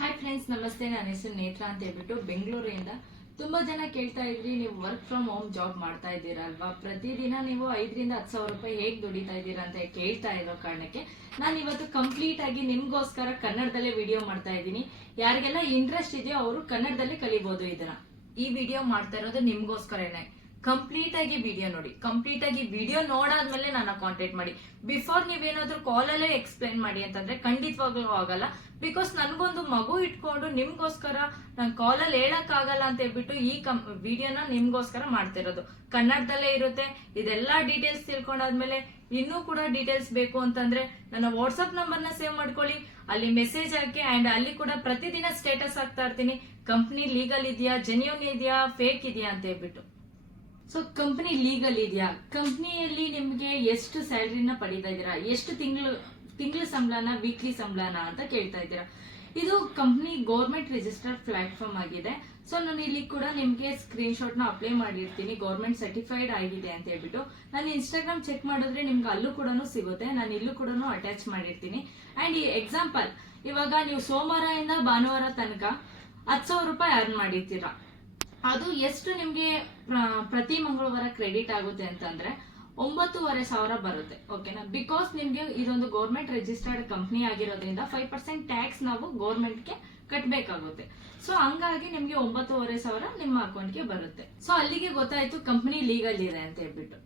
Hi friends ನಮಸ್ತೆ. ನನ್ನ ಹೆಸರು ನೇತ್ರ ಅಂತ ಹೇಳ್ಬಿಟ್ಟು ಬೆಂಗಳೂರಿಂದ ತುಂಬಾ ಜನ ಕೇಳ್ತಾ ಇದ್ರಿ, ನೀವು ವರ್ಕ್ ಫ್ರಮ್ ಹೋಮ್ ಜಾಬ್ ಮಾಡ್ತಾ ಇದ್ದೀರಲ್ವಾ? ಪ್ರತಿದಿನ ನೀವು ಐದರಿಂದ ಹತ್ತು ಸಾವಿರ ರೂಪಾಯಿ ಹೇಗೆ ದುಡಿತಾ ಇದ್ದೀರಾ ಅಂತ ಕೇಳ್ತಾ ಇರೋ ಕಾರಣಕ್ಕೆ ನಾನು ಇವತ್ತು ಕಂಪ್ಲೀಟ್ ಆಗಿ ನಿಮ್ಗೋಸ್ಕರ ಕನ್ನಡದಲ್ಲೇ ವಿಡಿಯೋ ಮಾಡ್ತಾ ಇದ್ದೀನಿ. ಯಾರಿಗೆಲ್ಲ ಇಂಟ್ರೆಸ್ಟ್ ಇದೆಯೋ ಅವರು ಕನ್ನಡದಲ್ಲೇ ಕಲಿಬಹುದು ಇದನ್ನ. ಈ ವಿಡಿಯೋ ಮಾಡ್ತಾ ಇರೋದು ನಿಮ್ಗೋಸ್ಕರನೇ. ಕಂಪ್ಲೀಟ್ ಆಗಿ ವಿಡಿಯೋ ನೋಡಿ. ಕಂಪ್ಲೀಟ್ ಆಗಿ ವಿಡಿಯೋ ನೋಡಾದ್ಮೇಲೆ ನನ್ನ ಕಾಂಟ್ಯಾಕ್ಟ್ ಮಾಡಿ. ಬಿಫೋರ್ ನೀವೇನಾದ್ರೂ ಕಾಲಲ್ಲೇ ಎಕ್ಸ್ಪ್ಲೈನ್ ಮಾಡಿ ಅಂತಂದ್ರೆ ಖಂಡಿತವಾಗ್ಲೂ ಆಗಲ್ಲ. ಬಿಕಾಸ್ ನನಗೊಂದು ಮಗು ಇಟ್ಕೊಂಡು ನಿಮ್ಗೋಸ್ಕರ ನಾನು ಕಾಲಲ್ಲಿ ಹೇಳಕ್ಕಾಗಲ್ಲ ಅಂತ ಹೇಳ್ಬಿಟ್ಟು ಈ ಕಂ ವಿಡಿಯೋನ ನಿಮ್ಗೋಸ್ಕರ ಮಾಡ್ತಿರೋದು. ಕನ್ನಡದಲ್ಲೇ ಇರುತ್ತೆ. ಇದೆಲ್ಲ ಡೀಟೇಲ್ಸ್ ತಿಳ್ಕೊಂಡಾದ್ಮೇಲೆ ಇನ್ನೂ ಕೂಡ ಡೀಟೇಲ್ಸ್ ಬೇಕು ಅಂತಂದ್ರೆ ನನ್ನ ವಾಟ್ಸ್ಆಪ್ ನಂಬರ್ನ ಸೇವ್ ಮಾಡ್ಕೊಳ್ಳಿ. ಅಲ್ಲಿ ಮೆಸೇಜ್ ಹಾಕಿ ಅಂಡ್ ಅಲ್ಲಿ ಕೂಡ ಪ್ರತಿದಿನ ಸ್ಟೇಟಸ್ ಹಾಕ್ತಾ ಇರ್ತೀನಿ. ಕಂಪ್ನಿ ಲೀಗಲ್ ಇದೆಯಾ ಜೆನ್ಯೂನ್ ಇದೆಯಾ ಫೇಕ್ ಇದೆಯಾ ಅಂತ ಹೇಳ್ಬಿಟ್ಟು. ಸೊ ಕಂಪನಿ ಲೀಗಲ್ ಇದೆಯಾ? ಕಂಪ್ನಿಯಲ್ಲಿ ನಿಮಗೆ ಎಷ್ಟು ಸ್ಯಾಲ್ರಿನ ಪಡಿತಾ ಇದ್ದೀರಾ? ಎಷ್ಟು ತಿಂಗಳು, ತಿಂಗಳ ಸಂಬಳನ ವೀಕ್ಲಿ ಸಂಬಳನ ಅಂತ ಕೇಳ್ತಾ ಇದ್ದೀರಾ? ಇದು ಕಂಪ್ನಿ ಗೌರ್ಮೆಂಟ್ ರಿಜಿಸ್ಟರ್ ಪ್ಲಾಟ್ಫಾರ್ಮ್ ಆಗಿದೆ. ಸೊ ನಾನು ಇಲ್ಲಿ ಕೂಡ ನಿಮ್ಗೆ ಸ್ಕ್ರೀನ್ ಶಾಟ್ನ ಅಪ್ಲೈ ಮಾಡಿರ್ತೀನಿ. ಗೌರ್ಮೆಂಟ್ ಸರ್ಟಿಫೈಡ್ ಆಗಿದೆ ಅಂತ ಹೇಳ್ಬಿಟ್ಟು. ನಾನು ಇನ್ಸ್ಟಾಗ್ರಾಮ್ ಚೆಕ್ ಮಾಡಿದ್ರೆ ನಿಮ್ಗೆ ಅಲ್ಲೂ ಕೂಡ ಸಿಗುತ್ತೆ. ನಾನು ಇಲ್ಲೂ ಕೂಡ ಅಟ್ಯಾಚ್ ಮಾಡಿರ್ತೀನಿ. ಅಂಡ್ ಈ ಎಕ್ಸಾಂಪಲ್ ಇವಾಗ ನೀವು ಸೋಮವಾರದಿಂದ ಭಾನುವಾರ ತನಕ ಹತ್ತು ಸಾವಿರ ರೂಪಾಯಿ ಅರ್ನ್ ಮಾಡಿರ್ತೀರಾ? ಅದು ಎಷ್ಟು ನಿಮ್ಗೆ ಪ್ರತಿ ಮಂಗಳವಾರ ಕ್ರೆಡಿಟ್ ಆಗುತ್ತೆ ಅಂತಂದ್ರೆ ಒಂಬತ್ತೂವರೆ ಸಾವಿರ ಬರುತ್ತೆ ಓಕೆನಾ ಬಿಕಾಸ್ ನಿಮ್ಗೆ ಇದೊಂದು ಗೌರ್ಮೆಂಟ್ ರಿಜಿಸ್ಟರ್ಡ್ ಕಂಪ್ನಿ ಆಗಿರೋದ್ರಿಂದ ಫೈವ್ ಪರ್ಸೆಂಟ್ ಟ್ಯಾಕ್ಸ್ ನಾವು ಗೌರ್ಮೆಂಟ್ಗೆ ಕಟ್ಬೇಕಾಗುತ್ತೆ. ಸೊ ಹಂಗಾಗಿ ನಿಮ್ಗೆ ಒಂಬತ್ತೂವರೆ ಸಾವಿರ ನಿಮ್ಮ ಅಕೌಂಟ್ಗೆ ಬರುತ್ತೆ. ಸೊ ಅಲ್ಲಿಗೆ ಗೊತ್ತಾಯ್ತು ಕಂಪ್ನಿ ಲೀಗಲ್ ಇದೆ ಅಂತ ಹೇಳ್ಬಿಟ್ಟು.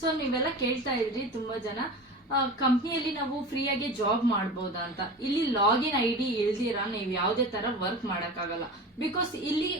ಸೊ ನೀವೆಲ್ಲ ಕೇಳ್ತಾ ಇದ್ರಿ, ತುಂಬಾ ಜನ ಕಂಪ್ನಿಯಲ್ಲಿ ನಾವು ಫ್ರೀಯಾಗಿ ಜಾಬ್ ಮಾಡ್ಬೋದಾ ಅಂತ. ಇಲ್ಲಿ ಲಾಗಿನ್ ಐ ಡಿ ಇಲ್ದಿರಾ ನೀವು ಯಾವುದೇ ತರ ವರ್ಕ್ ಮಾಡೋಕ್ಕಾಗಲ್ಲ. ಬಿಕಾಸ್ ಇಲ್ಲಿ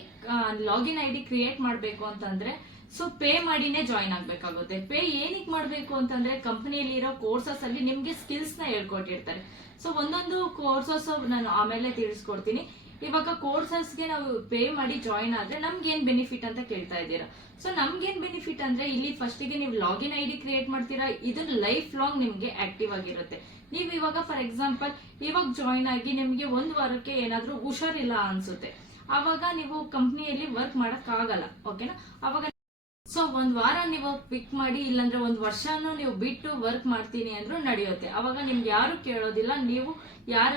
ಲಾಗಿನ್ ಐ ಡಿ ಕ್ರಿಯೇಟ್ ಮಾಡಬೇಕು ಅಂತಂದ್ರೆ ಸೊ ಪೇ ಮಾಡಿನೇ ಜಾಯಿನ್ ಆಗ್ಬೇಕಾಗುತ್ತೆ. ಪೇ ಏನಕ್ಕೆ ಮಾಡಬೇಕು ಅಂತಂದ್ರೆ ಕಂಪನಿಯಲ್ಲಿ ಇರೋ ಕೋರ್ಸಸ್ ಅಲ್ಲಿ ನಿಮ್ಗೆ ಸ್ಕಿಲ್ಸ್ನ ಹೇಳ್ಕೊಟ್ಟಿರ್ತಾರೆ. ಸೊ ಒಂದೊಂದು ಕೋರ್ಸಸ್ ನಾನು ಆಮೇಲೆ ತಿಳಿಸ್ಕೊಡ್ತೀನಿ. ಇವಾಗ ಕೋರ್ಸಸ್ಗೆ ನಾವು ಪೇ ಮಾಡಿ ಜಾಯಿನ್ ಆದ್ರೆ ನಮ್ಗೆ ಏನ್ ಬೆನಿಫಿಟ್ ಅಂತ ಕೇಳ್ತಾ ಇದ್ದೀರಾ? ಸೊ ನಮ್ಗೇನ್ ಬೆನಿಫಿಟ್ ಅಂದ್ರೆ ಇಲ್ಲಿ ಫಸ್ಟಿಗೆ ನೀವು ಲಾಗಿನ್ ಐ ಡಿ ಕ್ರಿಯೇಟ್ ಮಾಡ್ತೀರಾ? ಇದು ಲೈಫ್ ಲಾಂಗ್ ನಿಮ್ಗೆ ಆಕ್ಟಿವ್ ಆಗಿರುತ್ತೆ. ನೀವು ಇವಾಗ ಫಾರ್ ಎಕ್ಸಾಂಪಲ್ ಇವಾಗ ಜಾಯಿನ್ ಆಗಿ ನಿಮ್ಗೆ ಒಂದ್ ವಾರಕ್ಕೆ ಏನಾದ್ರೂ ಹುಷಾರಿಲ್ಲ ಅನ್ಸುತ್ತೆ. ಅವಾಗ ನೀವು ಕಂಪ್ನಿಯಲ್ಲಿ ವರ್ಕ್ ಮಾಡಕ್ ಆಗಲ್ಲ ಓಕೆನಾ ಅವಾಗ ಸೊ ಒಂದ್ ವಾರ ನೀವು ಪಿಕ್ ಮಾಡಿ, ಇಲ್ಲಾಂದ್ರೆ ಒಂದ್ ವರ್ಷನೂ ನೀವು ಬಿಟ್ಟು ವರ್ಕ್ ಮಾಡ್ತೀನಿ ಅಂದ್ರು ನಡೆಯುತ್ತೆ. ಅವಾಗ ನಿಮ್ಗೆ ಯಾರು ಕೇಳೋದಿಲ್ಲ, ನೀವು ಯಾರ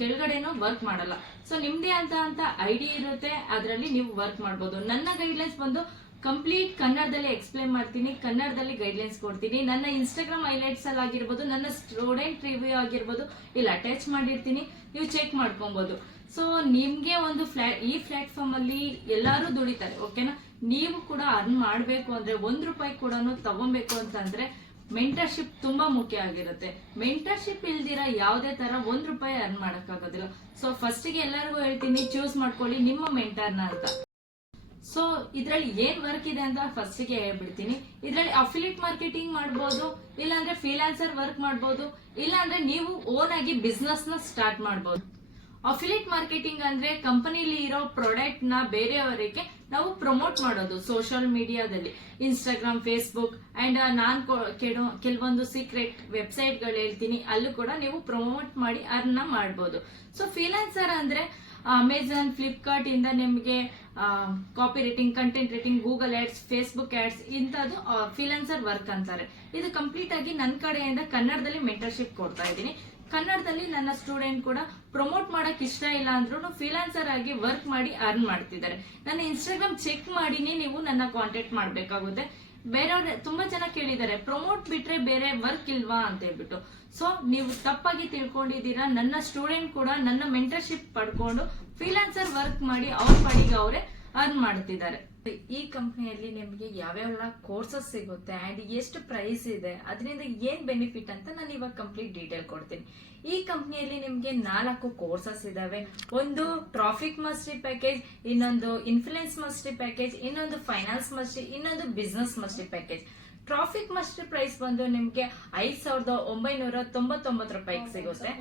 ಕೆಳಗಡೆನೂ ವರ್ಕ್ ಮಾಡಲ್ಲ. ಸೊ ನಿಮ್ದೇ ಅಂತ ಅಂತ ಐಡಿ ಇರುತ್ತೆ, ಅದರಲ್ಲಿ ನೀವು ವರ್ಕ್ ಮಾಡ್ಬೋದು. ನನ್ನ ಗೈಡ್ಲೈನ್ಸ್ ಬಂದು ಕಂಪ್ಲೀಟ್ ಕನ್ನಡದಲ್ಲಿ ಎಕ್ಸ್ಪ್ಲೈನ್ ಮಾಡ್ತೀನಿ, ಕನ್ನಡದಲ್ಲಿ ಗೈಡ್ಲೈನ್ಸ್ ಕೊಡ್ತೀನಿ. ನನ್ನ ಇನ್ಸ್ಟಾಗ್ರಾಮ್ ಹೈಲೈಟ್ಸ್ ಅಲ್ಲಿ ಆಗಿರ್ಬೋದು, ನನ್ನ ಸ್ಟೂಡೆಂಟ್ ರಿವ್ಯೂ ಆಗಿರ್ಬೋದು, ಇಲ್ಲ ಅಟ್ಯಾಚ್ ಮಾಡಿರ್ತೀನಿ, ನೀವು ಚೆಕ್ ಮಾಡ್ಕೊಬಹುದು ಸೊ ನಿಮ್ಗೆ ಒಂದು ಫ್ಲಾಟ್ ಈ ಪ್ಲಾಟ್ಫಾರ್ಮ್ ಅಲ್ಲಿ ಎಲ್ಲಾರು ದುಡಿತಾರೆ ಓಕೆನಾ ನೀವು ಕೂಡ ಅರ್ನ್ ಮಾಡಬೇಕು ಅಂದ್ರೆ ಒಂದ್ ರೂಪಾಯಿ ಕೂಡ ತಗೊಬೇಕು ಅಂತಂದ್ರೆ ಮೆಂಟರ್ಶಿಪ್ ತುಂಬಾ ಮುಖ್ಯ ಆಗಿರುತ್ತೆ. ಮೆಂಟರ್ಶಿಪ್ ಇಲ್ದಿರ ಯಾವುದೇ ತರ ಒಂದ್ ರೂಪಾಯಿ ಅರ್ನ್ ಮಾಡಕ್ಕಾಗೋದಿಲ್ಲ. ಸೊ ಫಸ್ಟಿಗೆ ಎಲ್ಲರಿಗೂ ಹೇಳ್ತೀನಿ ಚೂಸ್ ಮಾಡ್ಕೊಳ್ಳಿ ನಿಮ್ಮ ಮೆಂಟರ್ನ ಅಂತ. ಸೊ ಇದ್ರಲ್ಲಿ ಏನ್ ವರ್ಕ್ ಇದೆ ಅಂತ ಫಸ್ಟ್ಗೆ ಹೇಳ್ಬಿಡ್ತೀನಿ. ಇದ್ರಲ್ಲಿ ಅಫಿಲಿಟ್ ಮಾರ್ಕೆಟಿಂಗ್ ಮಾಡ್ಬೋದು, ಇಲ್ಲಾಂದ್ರೆ ಫ್ರೀಲಾನ್ಸರ್ ವರ್ಕ್ ಮಾಡ್ಬೋದು, ಇಲ್ಲಾಂದ್ರೆ ನೀವು ಓನ್ ಆಗಿ ಬಿಸ್ನೆಸ್ನ ಸ್ಟಾರ್ಟ್ ಮಾಡ್ಬೋದು. ಅಫಿಲಿಯೇಟ್ ಮಾರ್ಕೆಟಿಂಗ್ ಅಂದ್ರೆ ಕಂಪನಿಲಿ ಇರೋ ಪ್ರಾಡಕ್ಟ್ನ ಬೇರೆಯವರಿಗೆ ನಾವು ಪ್ರಮೋಟ್ ಮಾಡೋದು ಸೋಷಿಯಲ್ ಮೀಡಿಯಾದಲ್ಲಿ ಇನ್ಸ್ಟಾಗ್ರಾಮ್ ಫೇಸ್ಬುಕ್ ಅಂಡ್ ನಾನ್ ಕೆಲವೊಂದು ಸೀಕ್ರೆಟ್ ವೆಬ್ಸೈಟ್ಗಳು ಹೇಳ್ತೀನಿ. ಅಲ್ಲೂ ಕೂಡ ನೀವು ಪ್ರಮೋಟ್ ಮಾಡಿ ಅರ್ನ್ ಮಾಡ್ಬೋದು. ಸೊ ಫ್ರೀಲಾನ್ಸರ್ ಅಂದ್ರೆ ಅಮೆಝಾನ್ ಫ್ಲಿಪ್ಕಾರ್ಟ್ ಇಂದ ನಿಮಗೆ copy writing content writing Google ads Facebook ads ಇಂಥದ್ದು ಫ್ರೀಲಾನ್ಸರ್ ವರ್ಕ್ ಅಂತಾರೆ. ಇದು ಕಂಪ್ಲೀಟ್ ಆಗಿ ನನ್ನ ಕಡೆಯಿಂದ ಕನ್ನಡದಲ್ಲಿ ಮೆಂಟರ್ಶಿಪ್ ಕೊಡ್ತಾ ಇದ್ದೀನಿ. ಕನ್ನಡದಲ್ಲಿ ನನ್ನ ಸ್ಟೂಡೆಂಟ್ ಕೂಡ ಪ್ರಮೋಟ್ ಮಾಡಕ್ ಇಷ್ಟ ಇಲ್ಲ ಅಂದ್ರೂ ಫ್ರೀಲಾನ್ಸರ್ ಆಗಿ ವರ್ಕ್ ಮಾಡಿ ಅರ್ನ್ ಮಾಡ್ತಿದ್ದಾರೆ. ನನ್ನ ಇನ್ಸ್ಟಾಗ್ರಾಮ್ ಚೆಕ್ ಮಾಡಿನೇ ನೀವು ನನ್ನ ಕಾಂಟ್ಯಾಕ್ಟ್ ಮಾಡ್ಬೇಕಾಗುತ್ತೆ. ಬೇರೆಯವ್ರ ತುಂಬಾ ಜನ ಕೇಳಿದ್ದಾರೆ ಪ್ರಮೋಟ್ ಬಿಟ್ರೆ ಬೇರೆ ವರ್ಕ್ ಇಲ್ವಾ? ಅಂತ ಹೇಳ್ಬಿಟ್ಟು. ಸೊ ನೀವು ತಪ್ಪಾಗಿ ತಿಳ್ಕೊಂಡಿದ್ದೀರಾ, ನನ್ನ ಸ್ಟೂಡೆಂಟ್ ಕೂಡ ನನ್ನ ಮೆಂಟರ್ಶಿಪ್ ಪಡ್ಕೊಂಡು ಫ್ರೀಲಾನ್ಸರ್ ವರ್ಕ್ ಮಾಡಿ, ಅವ್ರ ಪಾಡಿಗೆ ಅವರೇ ಅರ್ನ್ ಮಾಡ್ತಿದ್ದಾರೆ. ಈ ಕಂಪ್ನಿಯಲ್ಲಿ ನಿಮಗೆ ಯಾವ್ಯಾವ ಕೋರ್ಸಸ್ ಸಿಗುತ್ತೆ ಅಂಡ್ ಎಷ್ಟು ಪ್ರೈಸ್ ಇದೆ, ಅದರಿಂದ ಏನ್ ಬೆನಿಫಿಟ್ ಅಂತ ನಾನು ಇವಾಗ ಕಂಪ್ಲೀಟ್ ಡೀಟೇಲ್ ಕೊಡ್ತೀನಿ. ಈ ಕಂಪ್ನಿಯಲ್ಲಿ ನಿಮಗೆ ನಾಲ್ಕು ಕೋರ್ಸಸ್ ಇದಾವೆ. ಒಂದು ಟ್ರಾಫಿಕ್ ಮಸ್ಟ್ರಿ ಪ್ಯಾಕೇಜ್ ಇನ್ನೊಂದು ಇನ್ಫ್ಲುಯೆನ್ಸ್ ಮಸ್ಟ್ರಿ ಪ್ಯಾಕೇಜ್ ಇನ್ನೊಂದು ಫೈನಾನ್ಸ್ ಮಸ್ಟ್ರಿ ಇನ್ನೊಂದು business mastery package traffic mastery price ಬಂದು ನಿಮ್ಗೆ ಐದ್ ಸಾವಿರದ ಒಂಬೈನೂರ ತೊಂಬತ್ತೊಂಬತ್ತು ರೂಪಾಯಿಗೆ ಸಿಗುತ್ತೆ.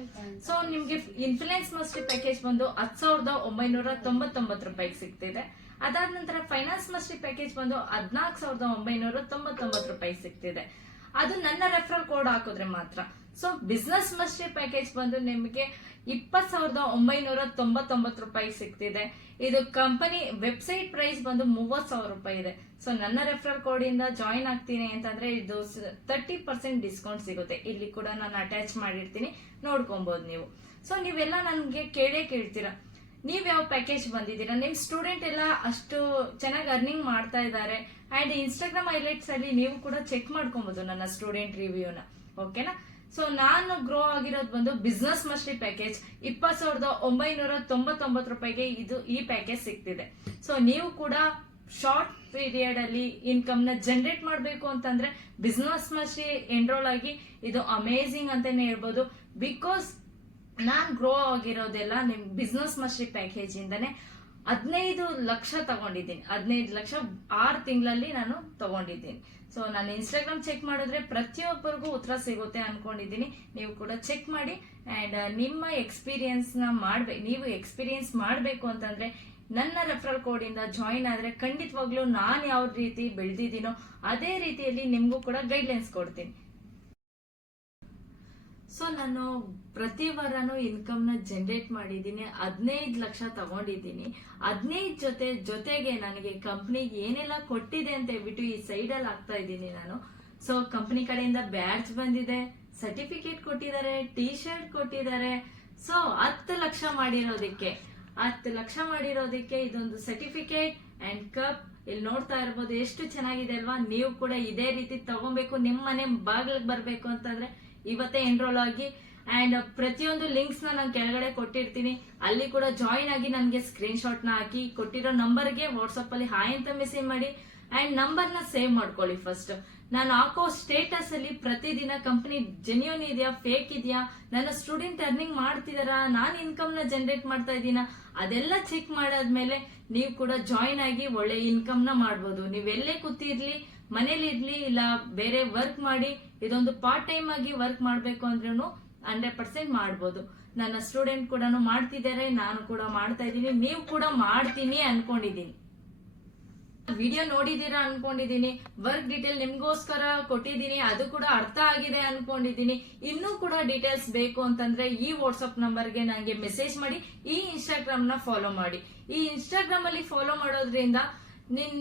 ಸೊ ನಿಮ್ಗೆ ಇನ್ಫ್ಲುಯೆನ್ಸ್ ಮಸ್ಟ್ರಿ ಪ್ಯಾಕೇಜ್ ಬಂದು ಹತ್ತು ಸಾವಿರದ ಒಂಬೈನೂರ ತೊಂಬತ್ತೊಂಬತ್ತು ರೂಪಾಯಿಗೆ ಸಿಗ್ತಿದೆ. ಅದಾದ ನಂತರ ಫೈನಾನ್ಸ್ ಮಸ್ಟ್ರಿ ಪ್ಯಾಕೇಜ್ ಬಂದು ಹದಿನಾಲ್ಕು ಸಾವಿರದ ಒಂಬೈನೂರ ತೊಂಬತ್ತೊಂಬತ್ತು ರೂಪಾಯಿ ಸಿಗ್ತಿದೆ. ಅದು ನನ್ನ ರೆಫರಲ್ ಕೋಡ್ ಹಾಕಿದ್ರೆ ಮಾತ್ರ. ಸೊ ಬಿಸ್ನೆಸ್ ಮಸ್ಟ್ರಿ ಪ್ಯಾಕೇಜ್ ಬಂದು ನಿಮಗೆ ಇಪ್ಪತ್ ಸಾವಿರದ ಒಂಬೈನೂರ ತೊಂಬತ್ತೊಂಬತ್ತು ರೂಪಾಯಿ ಸಿಗ್ತಿದೆ. ಇದು ಕಂಪನಿ ವೆಬ್ಸೈಟ್ ಪ್ರೈಸ್ ಬಂದು ಮೂವತ್ ಸಾವಿರ ರೂಪಾಯಿ ಇದೆ. ಸೊ ನನ್ನ ರೆಫರಲ್ ಕೋಡ್ ಇಂದ ಜಾಯಿನ್ ಆಗ್ತೀನಿ ಅಂತಂದ್ರೆ ಇದು ತರ್ಟಿ ಪರ್ಸೆಂಟ್ ಡಿಸ್ಕೌಂಟ್ ಸಿಗುತ್ತೆ. ಇಲ್ಲಿ ಕೂಡ ನಾನು ಅಟ್ಯಾಚ್ ಮಾಡಿರ್ತೀನಿ. ನೋಡ್ಕೊಬಹುದು ನೀವು. ಸೊ ನೀವೆಲ್ಲ ನನಗೆ ಕೇಳೇ ಕೇಳ್ತೀರಾ. ನೀವ್ ಯಾವ ಪ್ಯಾಕೇಜ್ ಬಂದಿದ್ದೀರಾ? ನಿಮ್ ಸ್ಟೂಡೆಂಟ್ ಎಲ್ಲ ಅಷ್ಟು ಚೆನ್ನಾಗಿ ಅರ್ನಿಂಗ್ ಮಾಡ್ತಾ ಇದ್ದಾರೆ. ಅಂಡ್ ಇನ್ಸ್ಟಾಗ್ರಾಮ್ ಹೈಲೈಟ್ಸ್ ಅಲ್ಲಿ ನೀವು ಕೂಡ ಚೆಕ್ ಮಾಡ್ಕೊಬಹುದು ನನ್ನ ಸ್ಟೂಡೆಂಟ್ ರಿವ್ಯೂನ ಓಕೆನಾ ಸೊ ನಾನು ಗ್ರೋ ಆಗಿರೋದು ಬಂದು ಬಿಸ್ನೆಸ್ ಮಸ್ಟ್ರಿ ಪ್ಯಾಕೇಜ್ ಇಪ್ಪತ್ತು ಸಾವಿರದ ಒಂಬೈನೂರ ತೊಂಬತ್ತೊಂಬತ್ತು ರೂಪಾಯಿಗೆ ಇದು ಈ ಪ್ಯಾಕೇಜ್ ಸಿಗ್ತಿದೆ. ಸೊ ನೀವು ಕೂಡ ಶಾರ್ಟ್ ಪೀರಿಯಡ್ ಅಲ್ಲಿ ಇನ್ಕಮ್ನ ಜನರೇಟ್ ಮಾಡಬೇಕು ಅಂತಂದ್ರೆ ಬಿಸ್ನೆಸ್ ಮಸ್ಟ್ರಿ ಎನ್ರೋಲ್ ಆಗಿ ಇದು ಅಮೇಝಿಂಗ್ ಅಂತಾನೆ ಹೇಳ್ಬೋದು. ಬಿಕಾಸ್ ನಾನ್ ಗ್ರೋ ಆಗಿರೋದೆಲ್ಲ ನಿಮ್ ಬಿಸ್ನೆಸ್ ಮಸ್ಟ್ರಿ ಪ್ಯಾಕೇಜ್ ಇಂದನೆ ಹದಿನೈದು ಲಕ್ಷ ತಗೊಂಡಿದ್ದೀನಿ. ಹದಿನೈದು ಲಕ್ಷ ಆರು ತಿಂಗಳಲ್ಲಿ ನಾನು ತಗೊಂಡಿದ್ದೀನಿ. ಸೊ ನಾನು ಇನ್ಸ್ಟಾಗ್ರಾಮ್ ಚೆಕ್ ಮಾಡಿದ್ರೆ ಪ್ರತಿಯೊಬ್ಬರಿಗೂ ಉತ್ತರ ಸಿಗುತ್ತೆ ಅನ್ಕೊಂಡಿದ್ದೀನಿ. ನೀವು ಕೂಡ ಚೆಕ್ ಮಾಡಿ ಅಂಡ್ ನಿಮ್ಮ ಎಕ್ಸ್ಪೀರಿಯನ್ಸ್ನ ಮಾಡ್ಬೇಕು ನೀವು ಎಕ್ಸ್ಪೀರಿಯನ್ಸ್ ಮಾಡಬೇಕು ಅಂತಂದ್ರೆ ನನ್ನ ರೆಫರಲ್ ಕೋಡ್ ಇಂದ ಜಾಯಿನ್ ಆದ್ರೆ ಖಂಡಿತವಾಗ್ಲೂ ನಾನು ಯಾವ ರೀತಿ ಬೆಳೆದಿದ್ದೀನೋ ಅದೇ ರೀತಿಯಲ್ಲಿ ನಿಮಗೂ ಕೂಡ ಗೈಡ್ಲೈನ್ಸ್ ಕೊಡ್ತೀನಿ. ಸೊ ನಾನು ಪ್ರತಿ ವಾರನೂ ಇನ್ಕಮ್ನ ಜನರೇಟ್ ಮಾಡಿದ್ದೀನಿ, ಹದಿನೈದು ಲಕ್ಷ ತಗೊಂಡಿದ್ದೀನಿ. ಹದಿನೈದು ಜೊತೆ, ಜೊತೆಗೆ ನನಗೆ ಕಂಪ್ನಿಗೆ ಏನೆಲ್ಲ ಕೊಟ್ಟಿದೆ ಅಂತ ಹೇಳ್ಬಿಟ್ಟು ಈ ಸೈಡ್ ಅಲ್ಲಿ ಆಗ್ತಾ ಇದ್ದೀನಿ ನಾನು. ಸೊ ಕಂಪ್ನಿ ಕಡೆಯಿಂದ ಬ್ಯಾಡ್ಜ್ ಬಂದಿದೆ ಸರ್ಟಿಫಿಕೇಟ್ ಕೊಟ್ಟಿದ್ದಾರೆ ಟೀ ಶರ್ಟ್ ಕೊಟ್ಟಿದ್ದಾರೆ. ಸೊ ಹತ್ತು ಲಕ್ಷ ಮಾಡಿರೋದಕ್ಕೆ, ಹತ್ತು ಲಕ್ಷ ಮಾಡಿರೋದಕ್ಕೆ ಇದೊಂದು ಸರ್ಟಿಫಿಕೇಟ್ ಅಂಡ್ ಕಪ್ ಇಲ್ಲಿ ನೋಡ್ತಾ ಇರ್ಬೋದು ಎಷ್ಟು ಚೆನ್ನಾಗಿದೆ ಅಲ್ವಾ? ನೀವು ಕೂಡ ಇದೇ ರೀತಿ ತಗೊಬೇಕು ನಿಮ್ಮ ಮನೆ ಬಾಗಿಲಿಗೆ ಬರ್ಬೇಕು ಅಂತಂದ್ರೆ ಇವತ್ತೇ ಎನ್ರೋಲ್ ಆಗಿ ಅಂಡ್ ಪ್ರತಿಯೊಂದು ಲಿಂಕ್ಸ್ನ ನಾನು ಕೆಳಗಡೆ ಕೊಟ್ಟಿರ್ತೀನಿ. ಅಲ್ಲಿ ಕೂಡ ಜಾಯಿನ್ ಆಗಿ ನನಗೆ ಸ್ಕ್ರೀನ್ ಶಾಟ್ನ ಹಾಕಿ, ಕೊಟ್ಟಿರೋ ನಂಬರ್ಗೆ ವಾಟ್ಸ್ಆಪ್ ಅಲ್ಲಿ ಹಾಯ್ ಅಂತ ಮೆಸೇಜ್ ಮಾಡಿ ಅಂಡ್ ನಂಬರ್ನ ಸೇವ್ ಮಾಡ್ಕೊಳ್ಳಿ ಫಸ್ಟ್ ನಾನು ಹಾಕೋ ಸ್ಟೇಟಸ್ ಅಲ್ಲಿ ಪ್ರತಿದಿನ ಕಂಪನಿ ಜೆನ್ಯೂನ್ ಇದೆಯಾ ಫೇಕ್ ಇದೆಯಾ, ನನ್ನ ಸ್ಟೂಡೆಂಟ್ ಅರ್ನಿಂಗ್ ಮಾಡ್ತಿದಾರಾ, ನಾನು ಇನ್ಕಮ್ನ ಜನರೇಟ್ ಮಾಡ್ತಾ ಇದ್ದೀನ, ಅದೆಲ್ಲ ಚೆಕ್ ಮಾಡಾದ್ಮೇಲೆ ನೀವು ಕೂಡ ಜಾಯಿನ್ ಆಗಿ ಒಳ್ಳೆ ಇನ್ಕಮ್ನ ಮಾಡ್ಬೋದು. ನೀವೆಲ್ಲೇ ಕೂತಿರ್ಲಿ ಮನೇಲಿ ಇರ್ಲಿ ಇಲ್ಲ ಬೇರೆ ವರ್ಕ್ ಮಾಡಿ ಇದೊಂದು ಪಾರ್ಟ್ ಟೈಮ್ ಆಗಿ ವರ್ಕ್ ಮಾಡ್ಬೇಕು ಅಂದ್ರೂ ಹಂಡ್ರೆಡ್ ಪರ್ಸೆಂಟ್ ಮಾಡ್ಬೋದು. ನನ್ನ ಸ್ಟೂಡೆಂಟ್ ಕೂಡ ಮಾಡ್ತಿದ್ದಾರೆ, ನಾನು ಕೂಡ ಮಾಡ್ತಾ ಇದ್ದೀನಿ, ನೀವು ಕೂಡ ಮಾಡ್ತೀನಿ ಅನ್ಕೊಂಡಿದ್ದೀನಿ. ವಿಡಿಯೋ ನೋಡಿದೀರಾ ಅನ್ಕೊಂಡಿದೀನಿ ವರ್ಕ್ ಡೀಟೇಲ್ ನಿಮ್ಗೋಸ್ಕರ ಕೊಟ್ಟಿದ್ದೀನಿ, ಅದು ಕೂಡ ಅರ್ಥ ಆಗಿದೆ ಅನ್ಕೊಂಡಿದ್ದೀನಿ. ಇನ್ನೂ ಕೂಡ ಡೀಟೇಲ್ಸ್ ಬೇಕು ಅಂತಂದ್ರೆ ಈ ವಾಟ್ಸ್ಆಪ್ ನಂಬರ್ಗೆ ನನಗೆ ಮೆಸೇಜ್ ಮಾಡಿ, ಈ ಇನ್ಸ್ಟಾಗ್ರಾಮ್ನ ಫಾಲೋ ಮಾಡಿ. ಈ ಇನ್ಸ್ಟಾಗ್ರಾಮ್ ಅಲ್ಲಿ ಫಾಲೋ ಮಾಡೋದ್ರಿಂದ ನಿನ್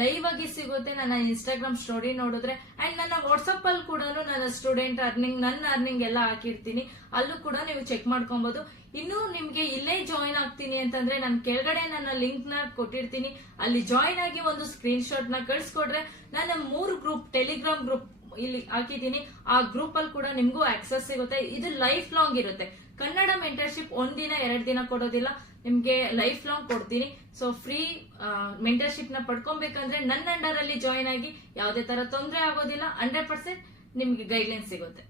ಲೈವ್ ಆಗಿ ಸಿಗುತ್ತೆ. ನನ್ನ ಇನ್ಸ್ಟಾಗ್ರಾಮ್ ಸ್ಟೋರಿ ನೋಡಿದ್ರೆ ಅಂಡ್ ನನ್ನ ವಾಟ್ಸ್ಆಪ್ ಅಲ್ಲಿ ಕೂಡ ನನ್ನ ಸ್ಟೂಡೆಂಟ್ ಅರ್ನಿಂಗ್ ನನ್ನ ಅರ್ನಿಂಗ್ ಎಲ್ಲ ಹಾಕಿರ್ತೀನಿ. ಅಲ್ಲೂ ಕೂಡ ನೀವು ಚೆಕ್ ಮಾಡ್ಕೊಬಹುದು ಇನ್ನು ನಿಮ್ಗೆ ಇಲ್ಲೇ ಜಾಯಿನ್ ಆಗ್ತೀನಿ ಅಂತಂದ್ರೆ, ನಾನು ಕೆಳಗಡೆ ನನ್ನ ಲಿಂಕ್ನ ಕೊಟ್ಟಿರ್ತೀನಿ. ಅಲ್ಲಿ ಜಾಯಿನ್ ಆಗಿ ಒಂದು ಸ್ಕ್ರೀನ್ ಶಾಟ್ನ ಕಳ್ಸಿಕೊಡ್ರೆ, ನನ್ನ ಮೂರು ಗ್ರೂಪ್ ಟೆಲಿಗ್ರಾಮ್ ಗ್ರೂಪ್ ಇಲ್ಲಿ ಹಾಕಿದ್ದೀನಿ. ಆ ಗ್ರೂಪ್ ಅಲ್ಲಿ ಕೂಡ ನಿಮ್ಗೂ ಆಕ್ಸೆಸ್ ಸಿಗುತ್ತೆ. ಇದು ಲೈಫ್ ಲಾಂಗ್ ಇರುತ್ತೆ. ಕನ್ನಡ ಮೆಂಟರ್ಶಿಪ್ ಒಂದಿನ ಎರಡು ದಿನ ಕೊಡೋದಿಲ್ಲ. ನಿಮ್ಗೆ ಲೈಫ್ ಲಾಂಗ್ ಕೊಡ್ತೀನಿ. ಸೊ ಫ್ರೀ ಮೆಂಟರ್ಶಿಪ್ನ ಪಡ್ಕೊಬೇಕಂದ್ರೆ ನನ್ನ ಅಂಡರ್ ಅಲ್ಲಿ ಜಾಯಿನ್ ಆಗಿ ಯಾವುದೇ ತರ ತೊಂದರೆ ಆಗೋದಿಲ್ಲ. ಹಂಡ್ರೆಡ್ ಪರ್ಸೆಂಟ್ ನಿಮ್ಗೆ ಗೈಡ್ಲೈನ್ ಸಿಗುತ್ತೆ.